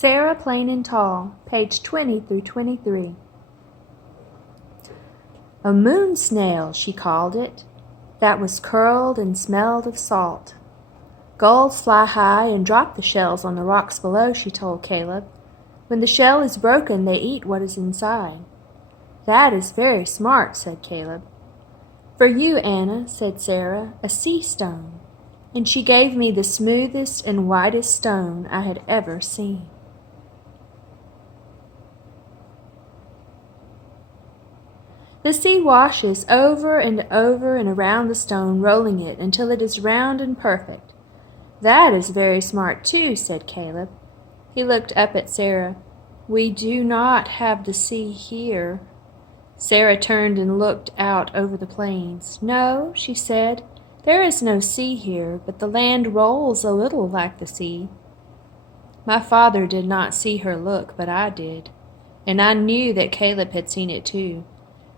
Sarah Plain and Tall, page 20 through 23. A moon snail, she called it, that was curled and smelled of salt. Gulls fly high and drop the shells on the rocks below, she told Caleb. When the shell is broken, they eat what is inside. That is very smart, said Caleb. For you, Anna, said Sarah, a sea stone. And she gave me the smoothest and whitest stone I had ever seen. The sea washes over and over and around the stone, rolling it until it is round and perfect. That is very smart, too, said Caleb. He looked up at Sarah. We do not have the sea here. Sarah turned and looked out over the plains. No, she said, there is no sea here, but the land rolls a little like the sea. My father did not see her look, but I did, and I knew that Caleb had seen it too.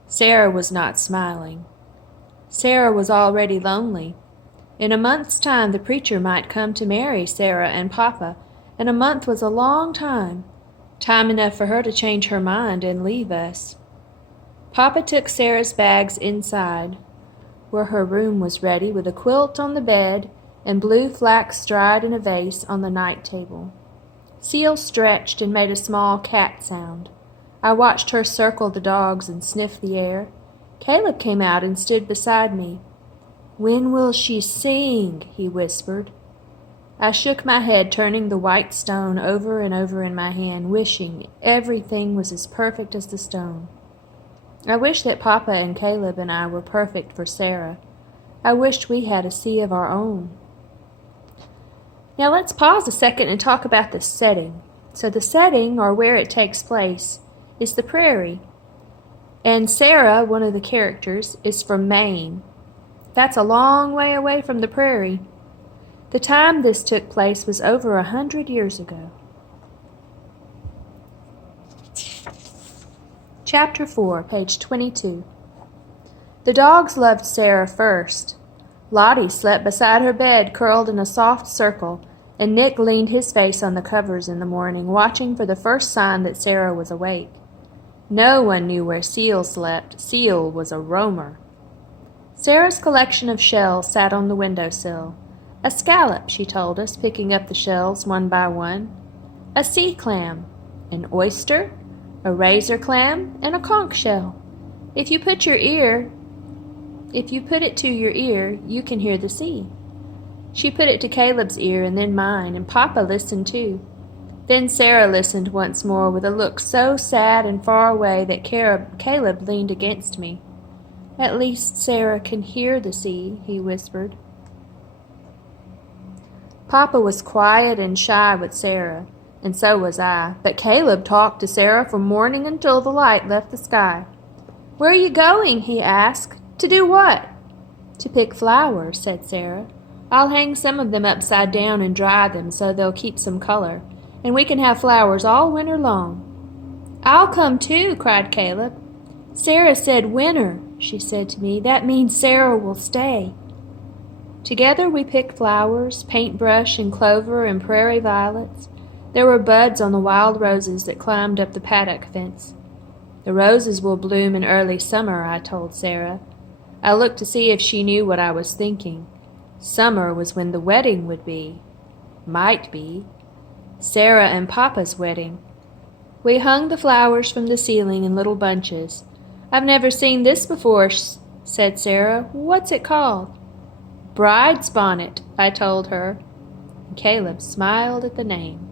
Sarah was not smiling. Sarah was already lonely. In a month's time the preacher might come to marry Sarah and Papa, and a month was a long time enough for her to change her mind and leave us. Papa took Sarah's bags inside, where her room was ready, with a quilt on the bed and blue flax dried in a vase on the night table. Seal stretched and made a small cat sound. I watched her circle the dogs and sniff the air. Caleb came out and stood beside me. When will she sing? He whispered. I shook my head, turning the white stone over and over in my hand, wishing everything was as perfect as the stone. I wished that Papa and Caleb and I were perfect for Sarah. I wished we had a sea of our own. Now let's pause a second and talk about the setting. So the setting, or where it takes place, is the prairie. And Sarah, one of the characters, is from Maine. That's a long way away from the prairie. The time this took place was over 100 years ago. Chapter 4, page 22. The dogs loved Sarah first. Lottie slept beside her bed, curled in a soft circle, and Nick leaned his face on the covers in the morning, watching for the first sign that Sarah was awake. No one knew where Seal slept. Seal was a roamer. Sarah's collection of shells sat on the windowsill. A scallop, she told us, picking up the shells one by one. A sea clam, an oyster, a razor clam, and a conch shell. If you put it to your ear, you can hear the sea. She put it to Caleb's ear and then mine, and Papa listened too. Then Sarah listened once more with a look so sad and far away that Caleb leaned against me. At least Sarah can hear the sea, he whispered. Papa was quiet and shy with Sarah, and so was I, but Caleb talked to Sarah from morning until the light left the sky. Where are you going? He asked. To do what? To pick flowers, said Sarah. I'll hang some of them upside down and dry them so they'll keep some color, and we can have flowers all winter long. I'll come too, cried Caleb. Sarah said winter, she said to me. That means Sarah will stay. Together we picked flowers, paintbrush and clover and prairie violets. There were buds on the wild roses that climbed up the paddock fence. The roses will bloom in early summer, I told Sarah. I looked to see if she knew what I was thinking. Summer was when the wedding would be. Might be. Sarah and Papa's wedding. We hung the flowers from the ceiling in little bunches. I've never seen this before, said Sarah. What's it called? Bride's bonnet, I told her. Caleb smiled at the name.